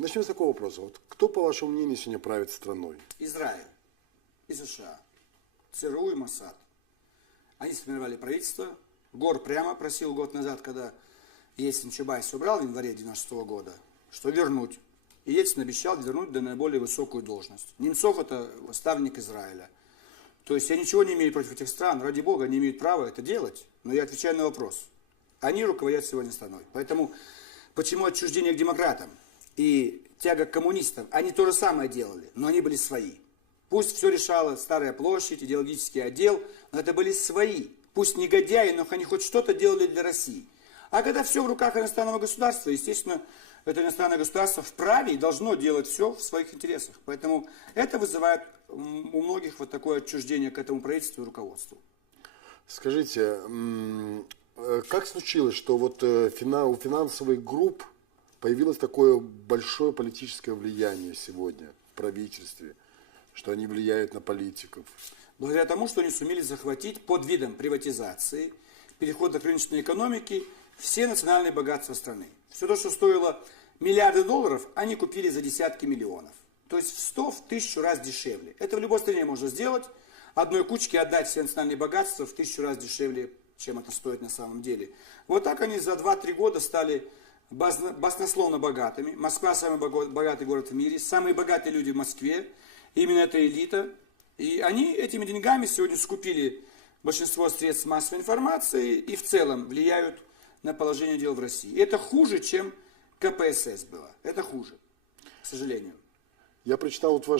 Начнем с такого вопроса. Вот кто, по вашему мнению, сегодня правит страной? Израиль и США, ЦРУ и Моссад. Они сформировали правительство. Гор прямо просил год назад, когда Ельцин Чубайс убрал в январе 1996 года, что вернуть. И Ельцин обещал вернуть до наиболее высокую должность. Немцов это ставленник Израиля. То есть я ничего не имею против этих стран. Ради бога, они имеют право это делать. Но я отвечаю на вопрос. Они руководят сегодня страной. Поэтому почему отчуждение к демократам и тяга к коммунистам? Они то же самое делали, но они были свои. Пусть все решала Старая площадь, идеологический отдел, но это были свои. Пусть негодяи, но они хоть что-то делали для России. А когда все в руках иностранного государства, естественно, это иностранное государство вправе и должно делать все в своих интересах. Поэтому это вызывает у многих вот такое отчуждение к этому правительству и руководству. Скажите, как случилось, что вот у финансовых групп появилось такое большое политическое влияние сегодня в правительстве, что они влияют на политиков? Благодаря тому, что они сумели захватить под видом приватизации, перехода к рыночной экономике, все национальные богатства страны. Все то, что стоило миллиарды долларов, они купили за десятки миллионов. То есть в 100, в 1000 раз дешевле. Это в любой стране можно сделать. Одной кучке отдать все национальные богатства в 1000 раз дешевле, чем это стоит на самом деле. Вот так они за 2-3 года стали баснословно богатыми. Москва самый богатый город в мире, самые богатые люди в Москве. Именно эта элита. И они этими деньгами сегодня скупили большинство средств массовой информации и в целом влияют на положение дел в России. И это хуже, чем КПСС было. Это хуже, к сожалению. Я прочитал вот ваш